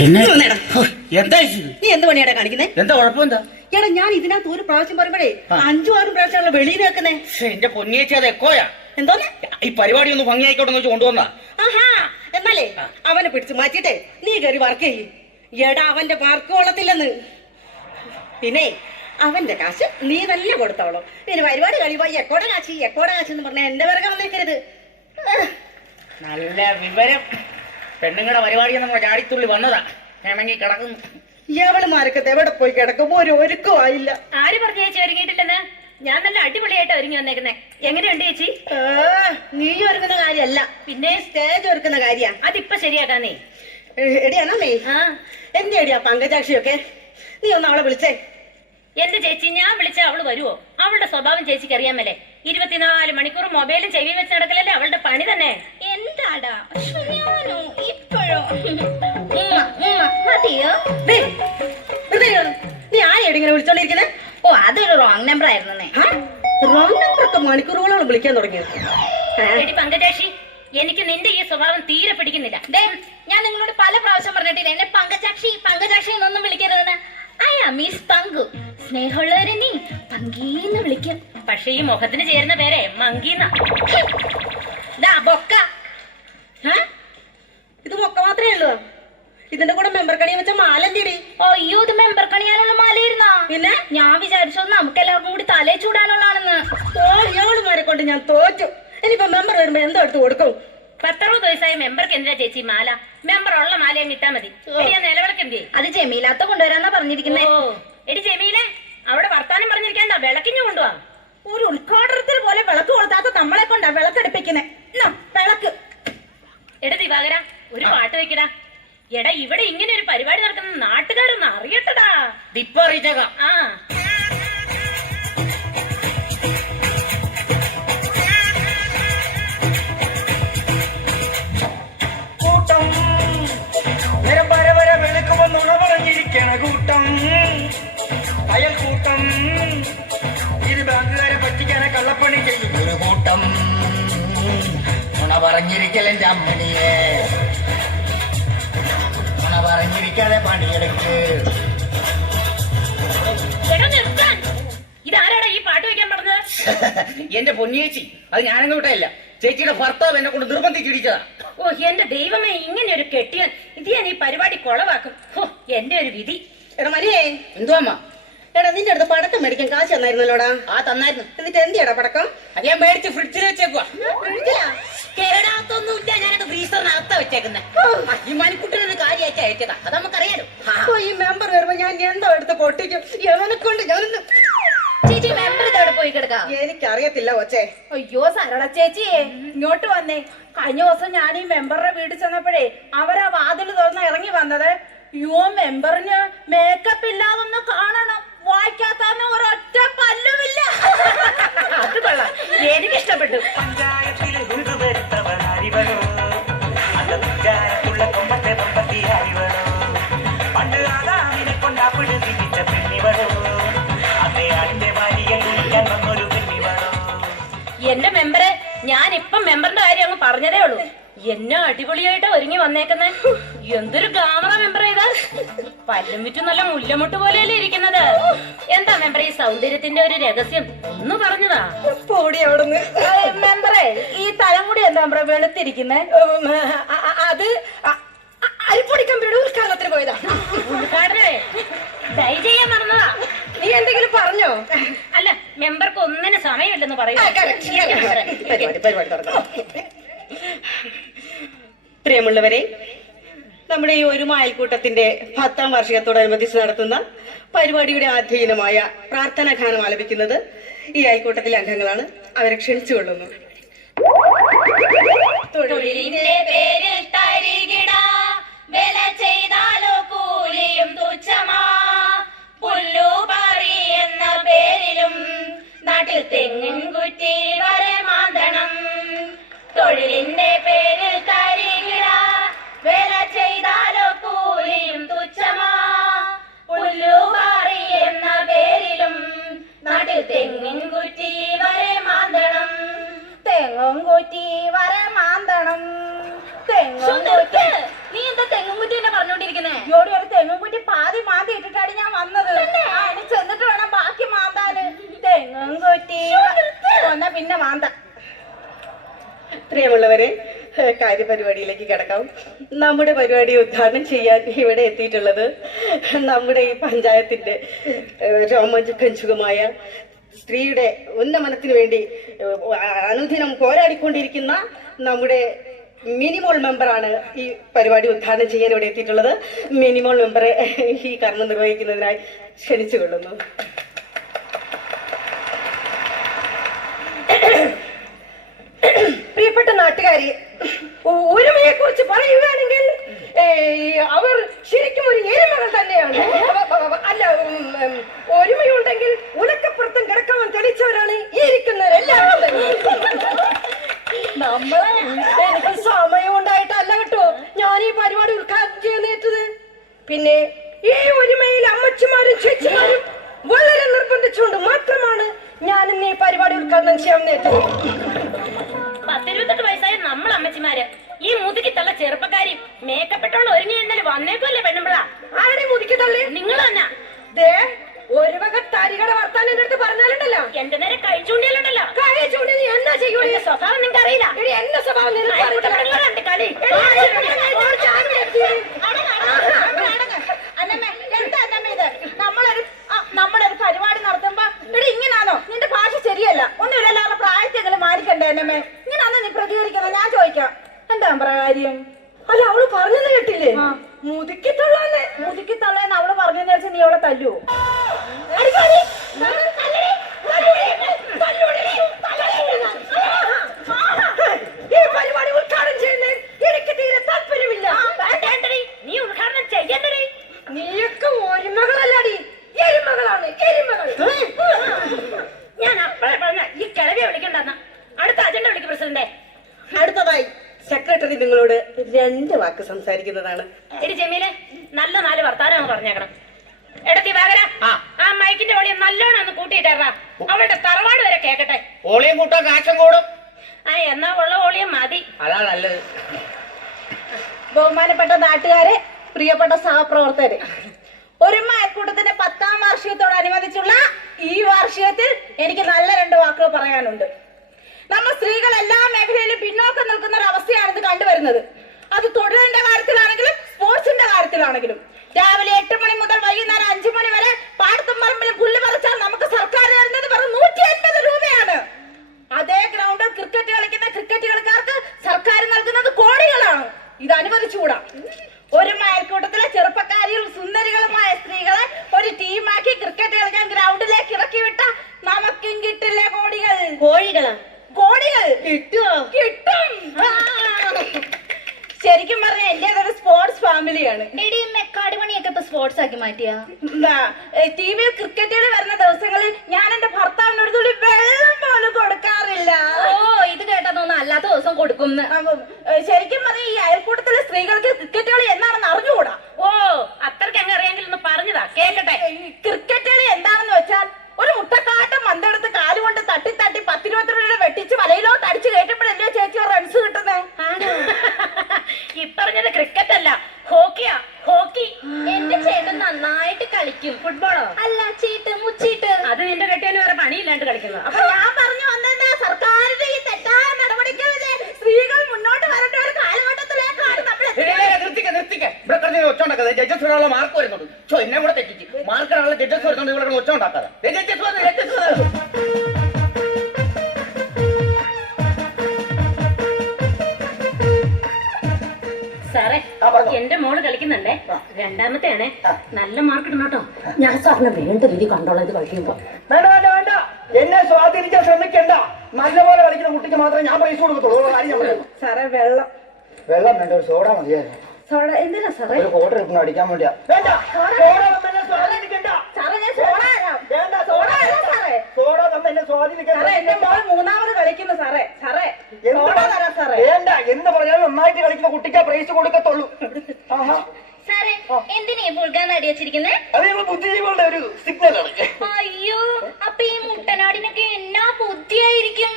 എന്താ നീ എന്ത് പണിയാടാ കാണിക്കുന്നേ? എന്താ കുഴപ്പം? എന്താ എടാ, ഞാൻ ഇതിനകത്ത് ഒരു പ്രാവശ്യം പറയുമ്പോഴേ 5-6 പ്രാവശ്യമാണല്ലോ വെളിയിൽ വെക്കുന്നേ. എന്റെ പൊന്നിയേച്ചി അത് എക്കോയാ. എന്തോന്ന്? ഈ പരിപാടി ഒന്ന് ഭംഗിയായിക്കോട്ടെ വെച്ച് കൊണ്ടുവന്നാ. ആഹാ, എന്നാലേ അവനെ പിടിച്ച് മാറ്റിട്ടെ നീ കയറി വർക്ക് ചെയ്യ്. എടാ, അവന്റെ വർക്ക് കൊള്ളത്തില്ലെന്ന്. പിന്നെ അവന്റെ കാശ് നീ തന്നെ കൊടുത്തോളൂ. പിന്നെ പരിപാടി കഴിയുമ്പോ എക്കോടെ കാശ് എന്ന് പറഞ്ഞാൽ എന്റെ പിറകെ വന്നേക്കരുത്. നല്ല വിവരം. പെണ്ണുങ്ങളുടെ പരിപാടി നമ്മൾ ചാടിത്തുള്ളി വന്നതാ. വേണമെങ്കിൽ കിടക്കുന്നു. എവളുമാരൊക്കെ എവിടെ പോയി കിടക്കുമ്പോ ഒരു ഒരുക്കം ആയില്ല. ആര് പറഞ്ഞു ചേച്ചി ഒരുങ്ങിയിട്ടില്ലെന്ന്? ഞാൻ നല്ല അടിപൊളിയായിട്ട് ഒരുങ്ങി വന്നേക്കുന്നേ. എങ്ങനെയുണ്ട് ചേച്ചി? നീ ഒരുക്കുന്ന കാര്യമല്ല, പിന്നെ സ്റ്റേജ് ഒരുക്കുന്ന കാര്യ. അതിപ്പൊ ശരിയാക്കാന്നേ. എടിയാണോ നീ? എന്റെ എടിയാ പങ്കജാക്ഷിയൊക്കെ? നീ ഒന്ന് അവളെ വിളിച്ചേ. എന്റെ ചേച്ചി, ഞാൻ വിളിച്ച അവള് വരുവോ? അവളുടെ സ്വഭാവം ചേച്ചിക്ക് അറിയാമല്ലേ? 24 മണിക്കൂർ മൊബൈലും ചെവി വെച്ച് നടക്കലല്ലേ അവളുടെ പണി തന്നെ. എന്താടാ ഞാനോ ഇപ്പോഴോ? മതിയോ? നീ ആരെയാണ് ഇങ്ങനെ വിളിച്ചോണ്ടിരിക്കുന്നത്? ഓ, അതൊരു റോങ് നമ്പർ ആയിരുന്നേ. റോങ് നമ്പർ ഒക്കെ മണിക്കൂറുകളോളം വിളിക്കാൻ തുടങ്ങിയത്. എടി പങ്കജാക്ഷി, എനിക്ക് നിന്റെ ഈ സ്വഭാവം തീരെ പിടിക്കുന്നില്ല. ഞാൻ നിങ്ങളോട് പല പ്രാവശ്യം പറഞ്ഞിട്ടില്ല എന്നെ പങ്കജാക്ഷി എന്നൊന്നും വിളിക്കരുതെന്ന്. അയ്യാ മിസ് പങ്കു. സ്നേഹമുള്ളവരെ നീ പങ്കീന്ന് വിളിക്കും. പക്ഷെ ഈ മുഖത്തിന് ചേരുന്ന പേരെ മങ്കീന്ന. ബൊക്ക. ഇത് മൊക്ക മാത്രമേ ഉള്ളൂ. ഇതിന്റെ കൂടെ മെമ്പർ കണി വെച്ച മാല എന്തിടി? അയ്യോ, ഇത് മെമ്പർ കണിയാനുള്ള മാലയിരുന്നാ? പിന്നെ ഞാൻ വിചാരിച്ചോ നമുക്ക് എല്ലാവർക്കും കൂടി തലേ ചൂടാനുള്ളതാണെന്ന്. തോളിയോളുമാരെ കൊണ്ട് ഞാൻ തോറ്റു. ഇനിയിപ്പോ മെമ്പർ വരുമ്പോ എന്തോ എടുത്ത് കൊടുക്കും? 10-60 വയസ്സായ മെമ്പർക്ക് എന്തിനാ ചേച്ചി മാല? മെമ്പർ ഉള്ള മാല അങ്ങ് ഇട്ടാ മതി. നിലവിളക്ക് എന്തി? അത് ജമീലാത്ത കൊണ്ടുവരാന്നാ പറഞ്ഞിരിക്കുന്നേ. ഓ എടി ജമീലെ, അവിടെ വർത്താനം പറഞ്ഞിരിക്കാണ്ടാ വിളക്കിഞ്ഞു കൊണ്ടുവാ. ഒരു ഉദ്ഘാടനത്തിൽ പോലെ വിളക്ക് കൊടുത്താത്ത നമ്മളെ കൊണ്ടാ വിളക്കെടുപ്പിക്കുന്നേ. വിളക്ക്. എടാ ദിവാകര, ഒരു പാട്ട് വെക്കടാ. എടാ, ഇവിടെ ഇങ്ങനെ ഒരു പരിപാടി നടക്കുന്ന നാട്ടുകാരൊന്നും അറിയട്ടടാ. ഇപ്പൊ അറിയിച്ചേക്കാം. കൂട്ടം നേരം വര വെളുക്കുമ്പോ നുണ പറഞ്ഞിരിക്കണ കൂട്ടം, അയൽക്കൂട്ടം. ഇത് ബാങ്കുകാരെ പറ്റിക്കാനെ കള്ളപ്പണി ചെയ്യും ഒരു കൂട്ടം. നുണ പറഞ്ഞിരിക്കലെന്റെ അമ്മണിയെ, നുണ പറഞ്ഞിരിക്കാതെ പണിയെടുക്ക്. ഇതാരാടാ ഈ പാട്ട് വെക്കാൻ പറഞ്ഞത്? എന്റെ പൊന്നിയേച്ചി, അത് ഞാനങ്ങ് വിട്ടല്ല. ചേച്ചിയുടെ ഭർത്താവ് എന്നെ കൊണ്ട് നിർബന്ധിച്ചിടിച്ചതാ. ഓ എന്റെ ദൈവമേ, ഇങ്ങനെ ഒരു കെട്ടിയാൻ ഇത് ഞാൻ ഈ പരിപാടി കൊളവാക്കും. എന്റെ ഒരു വിധി. എടാ മരിയേ. എന്തോ അമ്മ? എടാ, നിന്റെ അടുത്ത് പടക്കം മേടിക്കാൻ കാശ് തന്നായിരുന്നല്ലോടാ? തന്നായിരുന്നു. എന്നിട്ട് എന്തിയാടാ പടക്കം? അത് ഞാൻ മേടിച്ച് ഫ്രിഡ്ജിൽ വെച്ചേക്കുവാ. കേരളത്തൊന്നും ഇല്ല, ഞാനത് ഫ്രീസറിനകത്താ വെച്ചേക്കുന്നത്. ഈ മണിക്കുട്ടിനൊരു കാര്യമായിട്ട് അയച്ചതാ, അത് നമുക്കറിയാലോ. ഈ മെമ്പർ വരുമ്പോ ഞാൻ എന്തോ എടുത്ത് പൊട്ടിക്കും. എവനെ കൊണ്ട് ഞാനൊന്ന്. ചേച്ചി, മെമ്പർ ഇതവിടെ പോയി കിടക്കാം. എനിക്കറിയത്തില്ല കൊച്ചേ. അയ്യോ സരള ചേച്ചിയെ, ഇങ്ങോട്ട് വന്നേ. കഴിഞ്ഞ ദിവസം ഞാൻ ഈ മെമ്പറുടെ വീട്ടിൽ ചെന്നപ്പോഴേ അവരാ വാതിൽ തുറന്ന് ഇറങ്ങി വന്നത്. യോ, മെമ്പറിന് മേക്കപ്പ് ഇല്ലാതൊന്ന് കാണണം. വായിക്കാത്തന്നെ ഒരൊറ്റ പല്ലുമില്ല. അത് കൊള്ളാം, എനിക്കിഷ്ടപ്പെട്ടു. എന്റെ മെമ്പറെ, ഞാൻ ഇപ്പം മെമ്പറിന്റെ കാര്യം അങ്ങ് പറഞ്ഞതേ ഉള്ളൂ. എന്നെ അടിപൊളിയായിട്ട് ഒരുങ്ങി വന്നേക്കുന്നേ. എന്തൊരു ഗ്ലാമറ മെമ്പർ ചെയ്ത. പല്ലും വിറ്റും നല്ല മുല്ലമുട്ട് പോലെയല്ലേ ഇരിക്കുന്നത്. എന്താ മെമ്പർ ഈ സൗന്ദര്യത്തിന്റെ ഒരു രഹസ്യം? ഒന്ന് പറഞ്ഞതാ. പോടി അവിടുന്ന്. മെമ്പറെ, ഈ തലമുടി എന്താ മെമ്പറെ വെളുത്തിരിക്കുന്നേ? അത് അരിപ്പൊടിക്കമ്പിയുടെ ഉദ്ഘാടനത്തിന് പോയതാ. ഉദ്ഘാടനേ ഡൈ ചെയ്യാൻ മറന്നതാ. നീ എന്തെങ്കിലും പറഞ്ഞോ? അല്ല, മെമ്പർക്ക് ഒന്നിനും സമയമില്ലെന്ന് പറയൂ. പരിപാടി തുടങ്ങാം. പ്രിയമുള്ളവരെ, നമ്മുടെ ഈ ഒരു അയൽക്കൂട്ടത്തിന്റെ 10ാം വാർഷികത്തോടനുബന്ധിച്ച് നടത്തുന്ന പരിപാടിയുടെ ആധ്യേയമായ പ്രാർത്ഥനാ ഗാനം ആലപിക്കുന്നത് ഈ അയൽക്കൂട്ടത്തിലെ അംഗങ്ങളാണ്. അവരെ ക്ഷണിച്ചുകൊള്ളുന്നു. തൊഴിലിന്റെ പേരിൽ തരികിട വില ചെയ്താലോ കൂലിയും തുച്ഛമാ. പുല്ലുപറി എന്ന പേരിലും നാട്ടിൽ തെങ്ങും കുറ്റി വരെ മാന്തണം. തൊഴിലിന്റെ പേരിൽ തരികിട വില ചെയ്താലോ കൂലിയും തുച്ഛമാ. പുല്ലുപറി എന്ന പേരിലും നാട്ടിൽ തെങ്ങും കുറ്റി വരെ മാന്തണം. തെങ്ങും കുറ്റി വരെ മാന്തണം. തെങ്ങും തെങ്ങും കുറ്റി പാതി മാന്തി ഇട്ടിട്ടാണ് ഞാൻ വന്നത്. ഇനി ചെന്നിട്ട് വേണം ബാക്കി മാന്താന്. തെങ്ങും കുറ്റി വന്നാ പിന്നെ മാന്ത. പ്രിയമുള്ളവരെ, കാര്യപരിപാടിയിലേക്ക് കിടക്കാം. നമ്മുടെ പരിപാടി ഉദ്ഘാടനം ചെയ്യാൻ ഇവിടെ എത്തിയിട്ടുള്ളത് നമ്മുടെ ഈ പഞ്ചായത്തിന്റെ രോമാഞ്ചകഞ്ചുകമായ സ്ത്രീയുടെ ഉന്നമനത്തിന് വേണ്ടി അനുദിനം പോരാടിക്കൊണ്ടിരിക്കുന്ന നമ്മുടെ മിനിമോൾ മെമ്പറാണ് ഈ പരിപാടി ഉദ്ഘാടനം ചെയ്യാൻ ഇവിടെ എത്തിയിട്ടുള്ളത്. മിനിമോൾ മെമ്പറെ ഈ കർമ്മം നിർവഹിക്കുന്നതിനായി ക്ഷണിച്ചുകൊള്ളുന്നു. പ്രിയപ്പെട്ട നാട്ടുകാരി, ഒരുമയെ കുറിച്ച് പറയുകയാണെങ്കിൽ അവർ ശരിക്കും ഒരു എരുമകൾ തന്നെയാണ്. അല്ല, ഒരുമയുണ്ടെങ്കിൽ ഉലക്കപ്പുറത്തും കിടക്കാൻ തെളിച്ചവരാണ് ഈ ഇരിക്കുന്നവരെല്ലാവരും തന്നെ. നമ്മളെ എനിക്ക് സമയം ഉണ്ടായിട്ടല്ല കേട്ടോ ഞാൻ ഈ പരിപാടി ഉദ്ഘാടനം ചെയ്യുന്നേറ്റത്. പിന്നെ ഈ ഒരുമയിൽ അമ്മച്ചിമാരും ചേച്ചിമാരും വളരെ നിർബന്ധിച്ചുകൊണ്ട് മാത്രമാണ് ഞാൻ ഇന്ന് ഈ പരിപാടി ഉദ്ഘാടനം ചെയ്യുന്നേറ്റത്. 18 വയസ്സായ നമ്മൾ അമ്മച്ചിമാര് ഈ മുതുകിത്തുള്ള ചെറുപ്പക്കാരി മേക്കപ്പെട്ടോണ്ട് ഒരുങ്ങി എണ്ണല് വന്നേക്കുമല്ലേ പെണ്ണുമ്പള. ആരുടെ മുതുക്കിത്തള്ളി? നിങ്ങൾ തന്നെ. ഒരു വക തരികടെ വർത്താനം എന്റെ അടുത്ത് പറഞ്ഞാലുണ്ടല്ലോ, എന്റെ നേരെ കൈ ചൂണ്ടിയാലുണ്ടല്ലോ. കൈ ചൂണ്ടി നീ എന്നാ ചെയ്യൂ? സ്വഭാവം നിങ്ങൾക്ക് അറിയില്ല. എന്റെ സ്വഭാവം കളി നമ്മളൊരു പരിപാടി നടത്തുമ്പോ ഇവിടെ ഇങ്ങനാണോ? നിന്റെ ഭാഷ ശരിയല്ല. ഒന്നുമില്ല, എല്ലാവരുടെ പ്രായത്തെങ്കിലും മാനിക്കണ്ടേ എന്നമ്മേ? ഇങ്ങനാണോ നീ പ്രതികരിക്കുന്നത്? ഞാൻ ചോദിക്കാം, എന്താ കാര്യം? അല്ല, അവള് പറഞ്ഞത് കേട്ടില്ലേ? മുതുക്കിത്തള്ളാന്ന്. മുതുക്കിത്തള്ളേന്ന് അവള് പറഞ്ഞെന്ന് വെച്ചാൽ നീ അവളെ തല്ലുവോ? ഈ പരിപാടി ഉദ്ഘാടനം ചെയ്യുന്നത് എനിക്ക് തീരെ താല്പര്യമില്ല. നീ ഉദ്ഘാടനം ചെയ്യണ്ടേ? നീയൊക്കെ ഒരുമകളല്ലടി, എരുമകളാണ്, എരുമകൾ. ഞാൻ അപ്പഴേ പറഞ്ഞ ഈ കിളവിയെ വിളിക്കണ്ടെന്ന. അടുത്ത അജണ്ട വിളിക്കും പ്രസിഡന്റെ. അടുത്തതായി സെക്രട്ടറി നിങ്ങളോട് 2 വാക്ക് സംസാരിക്കുന്നതാണ്. എടി ജമീലെ, നല്ല 4 വർത്താനം പറഞ്ഞേക്കണം. എടത്തി വാകര, ആ മൈക്കിന്റെ വളിയെ നല്ലോണം ഒന്ന് കൂട്ടിയിട്ടാ. അവളുടെ തറവാട് വരെ കേക്കട്ടെ. ഓളിയും കൂട്ടോ കാശം കൂടും. ആ എന്നാ ഉള്ള ഓളിയും മതി. അതാ നല്ലത്. ബഹുമാനപ്പെട്ട നാട്ടുകാരെ, പ്രിയപ്പെട്ട സഹപ്രവർത്തകരെ, ഒരുമ അയൽക്കൂട്ടത്തിന്റെ 10ാം വാർഷികത്തോടനുബന്ധിച്ചുള്ള ഈ വാർഷികത്തിൽ എനിക്ക് നല്ല 2 വാക്കുകൾ പറയാനുണ്ട്. നമ്മൾ സ്ത്രീകൾ എല്ലാ മേഖലയിലും പിന്നോക്കം നിൽക്കുന്ന ഒരു അവസ്ഥയാണ് ഇത് കണ്ടുവരുന്നത്. അത് തൊഴിലിന്റെ കാര്യത്തിലാണെങ്കിലും സ്പോർട്സിന്റെ കാര്യത്തിലാണെങ്കിലും. രാവിലെ 8 മണി മുതൽ വൈകുന്നേരം 5 മണി വരെ പാടത്തും പറമ്പിലും പുല്ല് പറിച്ചാൽ നമുക്ക് സർക്കാർ തരുന്നത് വെറും 150 രൂപയാണ്. അതേ ഗ്രൗണ്ടിൽ ക്രിക്കറ്റ് കളിക്കുന്ന ക്രിക്കറ്റ് കളിക്കാർക്ക് സർക്കാർ നൽകുന്നത് കോടികളാണ്. ഇത് അനുവദിച്ചുകൂടാ. ഒരു അയൽക്കൂട്ടത്തിലെ ചെറുപ്പക്കാരിയും സുന്ദരികളുമായ സ്ത്രീകളെ ഒരു ടീമാക്കി ക്രിക്കറ്റ് കളിക്കാൻ ഗ്രൗണ്ടിലേക്ക് ഇറക്കി വിട്ട നമുക്കും കിട്ടില്ലേ കോടികൾ? കോടികൾ കിട്ടും. ശരിക്കും പറഞ്ഞ എന്റേതൊരു സ്പോർട്സ് ഫാമിലിയാണ്. കാടുപണിയൊക്കെ ഇപ്പൊ സ്പോർട്സ് ആക്കി മാറ്റിയാ. ടി വിയിൽ ക്രിക്കറ്റുകൾ വരുന്ന ദിവസങ്ങളിൽ ഞാൻ എന്റെ ഭർത്താവിനൊരു തുള്ളി വെള്ളം പോലും കൊടുക്കാറില്ല. ഓ, ഇത് കേട്ടാ തോന്നുന്നു അല്ലാത്ത ദിവസം കൊടുക്കും. ശരിക്കും പറഞ്ഞ ഈ അയൽക്കൂട്ടത്തിലെ സ്ത്രീകൾക്ക് ക്രിക്കറ്റ് കളി എന്താണെന്ന് അറിഞ്ഞുകൂടാ. ഓ, അത്രയ്ക്ക് അങ്ങ് അറിയാമെങ്കിൽ ഒന്ന് പറഞ്ഞതാ കേക്കട്ടെ. ക്രിക്കറ്റ് കളി എന്താണെന്ന് വെച്ചാൽ ഒരു മുട്ടക്കാട്ടം മന്തെടുത്ത് കാലുകൊണ്ട് തട്ടി 10-20 രൂപ വെട്ടിച്ച് വലയിലോട്ട് അടിച്ചു കയറ്റുമ്പോഴല്ലേ ചേച്ചി റൺസ് കിട്ടുന്നേ? ഈ പറഞ്ഞത് ക്രിക്കറ്റ് അല്ല, ഹോക്കിയാ. ഹോക്കി എന്റെ ചേട്ടൻ നന്നായിട്ട് കളിക്കും. ഫുട്ബോളോ? അല്ല, ചീട്ട് മുച്ചീട്ട്. അത് നിന്റെ കെട്ടിയാലും വേറെ പണിയില്ലാണ്ട് കളിക്കുന്നത്. അപ്പൊ ഞാൻ പറഞ്ഞു വന്നെന്താ, സർക്കാരിന്റെ ഈ തെറ്റായ നടപടിക്കെതിരെ സ്ത്രീകൾ മുന്നോട്ട് വരേണ്ട ഒരു കാലഘട്ടത്തിലേക്കാണ് നമ്മൾ. നിർത്തിക്ക. ഇവിടെ കിടന്ന് ഒച്ചോണ്ടാക്കാതെ. ജഡ്ജസ് വരാനുള്ള മാർക്ക് വരുന്നുണ്ട്. എന്നെ കൂടെ തെറ്റിച്ച് മാർക്കിനുള്ള ജഡ്ജസ് വരുന്നുണ്ട്. ഇവിടെ ഒച്ചോണ്ടാക്കാതെ. സാറേ, എന്റെ മോള് കളിക്കുന്നുണ്ടേ. 2ാമത്തെയാണേ. നല്ല മാർക്ക് ഇടണം കേട്ടോ. ഞാൻ സാറിന് വേണ്ട രീതി കണ്ടോളാം ഇത് കളിക്കുമ്പോ. വേണ്ട, എന്നെ സ്വാധീനിക്കാൻ ശ്രമിക്കണ്ട. നല്ലപോലെ കളിക്കുന്ന കുട്ടിക്ക് മാത്രമേ ഞാൻ പ്രൈസ് കൊടുക്കത്തുള്ളൂ. സാറേ, വെള്ളം വേണ്ട, ഒരു സോഡ മതിയായിരുന്നു. സോഡ എന്തിനാ സാറേ? ഒരു ക്വാർട്ടർ ഇപ്പം അടിക്കാൻ വേണ്ടിയാ. വേണ്ട, സോഡ തന്ന് എന്നെ സ്വാധീനിക്കണ്ട. സാറേ, ഞാൻ സോഡ തരാം. വേണ്ട, സോഡ തരാം സാറേ. സോഡ തന്ന് എന്നെ സ്വാധീനിക്കണ്ട. സാറേ, എന്റെ മോൾ 3ാമത് കളിക്കുന്നു സാറേ. സാറേ, സോഡ തരാം സാറേ. വേണ്ട, എന്ന് പറഞ്ഞാൽ നന്നായിട്ട് കളിക്കുന്ന കുട്ടിക്ക് പ്രൈസ് കൊടുക്കത്തുള്ളൂ. ആഹാ, സാറേ, എന്തിനാ പുൽകാൻ നടി വെച്ചിരിക്കുന്നേ? അത് ഞങ്ങൾ ബുദ്ധിജീവികളുടെ ഒരു സിഗ്നലാണ്. അയ്യോ, അപ്പൊ ഈ മുട്ടനാടിനൊക്കെ എന്നാ ബുദ്ധിയായിരിക്കും.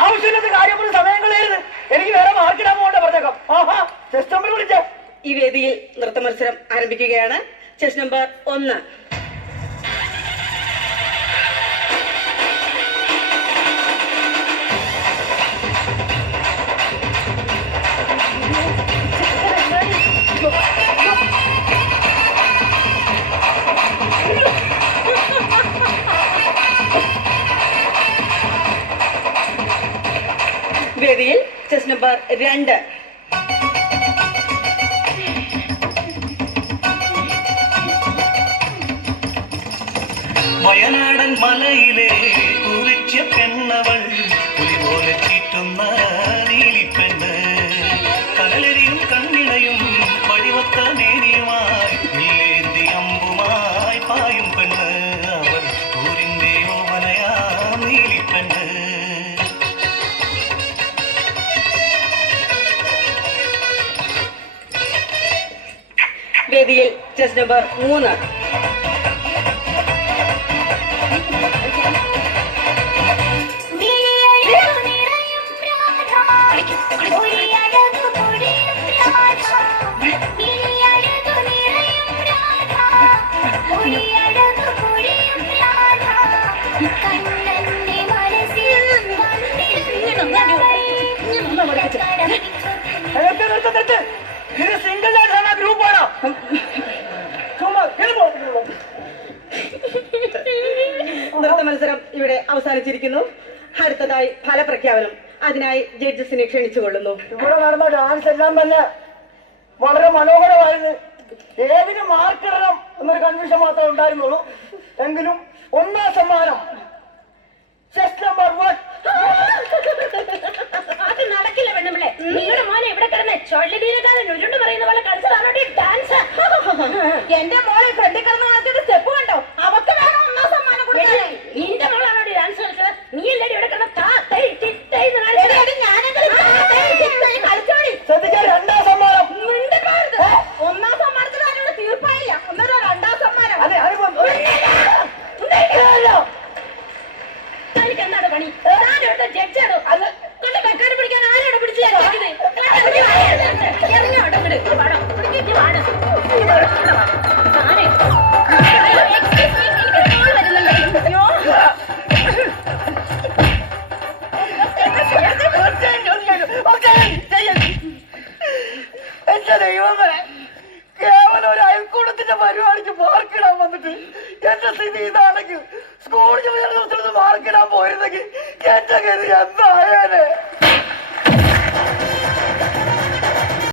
ആവശ്യമില്ലാത്ത കാര്യം പോലെ സമയം കളയരുത്. എനിക്ക് വേറെ മാർക്കിടാൻ പോകണ്ട പറഞ്ഞേക്കാം. ആഹാ, സിസ്റ്റമിൽ വിളിച്ചേ. ഈ വേദിയിൽ നൃത്ത മത്സരം ആരംഭിക്കുകയാണ്. Chess number 1. വേദിയിൽ ചെസ് നമ്പർ 2. വയനാടൻ മലയിലെ കുറിച്ച പെണ്ണവൾ പുലി പോലെ ചീറ്റുന്ന നീലിപ്പെണ്ണ് കടലെരിയും കണ്ണിണയും പടിവത്ത നേരിയുമായി നീന്തി അമ്പുമായി പായും പെണ്ണ് അവൾ ഊരിന്റെ ഓമനയാ നീലിപ്പെണ്ണ്. വേദിയിൽ ചെസ് നമ്പർ 3. ഇത് സിംഗിൾ ഡാൻസ് ആണ്, ഗ്രൂപ്പ് ആണോ? നൃത്ത മത്സരം ഇവിടെ അവസാനിച്ചിരിക്കുന്നു. അടുത്തതായി ഫലപ്രഖ്യാപനം. അതിനായി ജഡ്ജസിനെ ക്ഷണിച്ചുകൊള്ളുന്നു. ഇവിടെ നടന്ന ഡാൻസ് എല്ലാം തന്നെ വളരെ മനോഹരമായിരുന്നു. ഏതിന് മാർക്കിടണം എന്നൊരു കൺഫ്യൂഷൻ മാത്രമേ ഉണ്ടായിരുന്നുള്ളൂ. എങ്കിലും 1ാം സമ്മാനം ചെസ് നമ്പർ 1. അത് നടക്കില്ല പെണ്ണുമ്പിള്ളെ. നിങ്ങളുടെ മോനെ ഇവിടെ കിടന്ന് ചൊല്ലിതീരക്കാരൻ ഉരുണ്ട് പറയുന്ന പോലെ കളിച്ചതാണോ ഡാൻസ്? എന്റെ മോളെ ഫ്രണ്ടിൽ കിടന്ന് കളിച്ചിട്ട് സ്റ്റെപ്പ് കണ്ടോ? അവക്ക് വേണം 1ാം സമ്മാനം കൊടുക്കാൻ. നിന്റെ മോളാണോ ഡാൻസ് കളിച്ചത്? നീ എല്ലാരും ഇവിടെ കിടന്ന് കളിച്ചോടി. ശ്രദ്ധിക്കാൻ 2ാം സമ്മാനം. 1ാം സമ്മാനത്തിൽ അതിനോട് തീർപ്പായില്ല. ഒന്നര 2ാം സമ്മാനം. അതെ തനിക്ക് എന്താണ് പണി? താനിവിടുത്തെ ജഡ്ജാണോ? അത് കൊണ്ട് വെക്കാട് പിടിക്കാൻ ആരോട് പിടിച്ച് എന്റെ ദൈവമേ, കേവലം ഒരു അയൽക്കൂടത്തിന്റെ പരിപാടിക്ക് മാർക്കിടാൻ വന്നിട്ട് എന്റെ സ്ഥിതി ഇതാണെങ്കിൽ സ്കൂളിൽ മാർക്കിടാൻ പോയിരുന്നെങ്കിൽ എന്റെ ഗതി എന്തായാലേ.